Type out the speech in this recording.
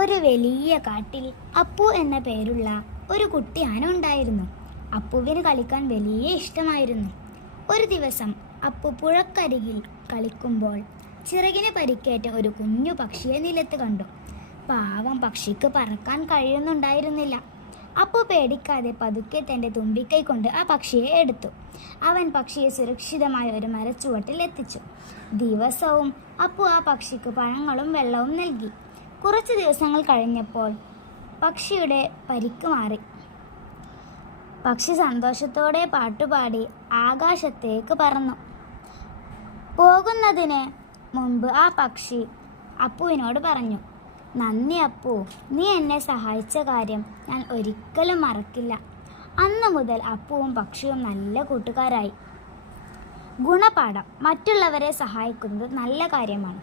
ഒരു വലിയ കാട്ടിൽ അപ്പു എന്ന പേരുള്ള ഒരു കുട്ടി ആന ഉണ്ടായിരുന്നു. അപ്പുവിന് കളിക്കാൻ വലിയ ഇഷ്ടമായിരുന്നു. ഒരു ദിവസം അപ്പു പുഴക്കരികിൽ കളിക്കുമ്പോൾ ചിറകിന് പരിക്കേറ്റ ഒരു കുഞ്ഞു പക്ഷിയെ നിലത്ത് കണ്ടു. പാവം പക്ഷിക്ക് പറക്കാൻ കഴിയുന്നുണ്ടായിരുന്നില്ല. അപ്പു പേടിക്കാതെ പതുക്കെ തൻ്റെ തുമ്പിക്കൈ കൊണ്ട് ആ പക്ഷിയെ എടുത്തു. അവൻ പക്ഷിയെ സുരക്ഷിതമായ ഒരു മരച്ചുവട്ടിൽ എത്തിച്ചു. ദിവസവും അപ്പു ആ പക്ഷിക്ക് പഴങ്ങളും വെള്ളവും നൽകി. കുറച്ച് ദിവസങ്ങൾ കഴിഞ്ഞപ്പോൾ പക്ഷിയുടെ പരിക്ക് മാറി. പക്ഷി സന്തോഷത്തോടെ പാട്ടുപാടി ആകാശത്തേക്ക് പറന്നു. പോകുന്നതിന് മുമ്പ് ആ പക്ഷി അപ്പുവിനോട് പറഞ്ഞു, "നന്ദി അപ്പു, നീ എന്നെ സഹായിച്ച കാര്യം ഞാൻ ഒരിക്കലും മറക്കില്ല." അന്നു മുതൽ അപ്പുവും പക്ഷിയും നല്ല കൂട്ടുകാരായി. ഗുണപാഠം: മറ്റുള്ളവരെ സഹായിക്കുന്നത് നല്ല കാര്യമാണ്.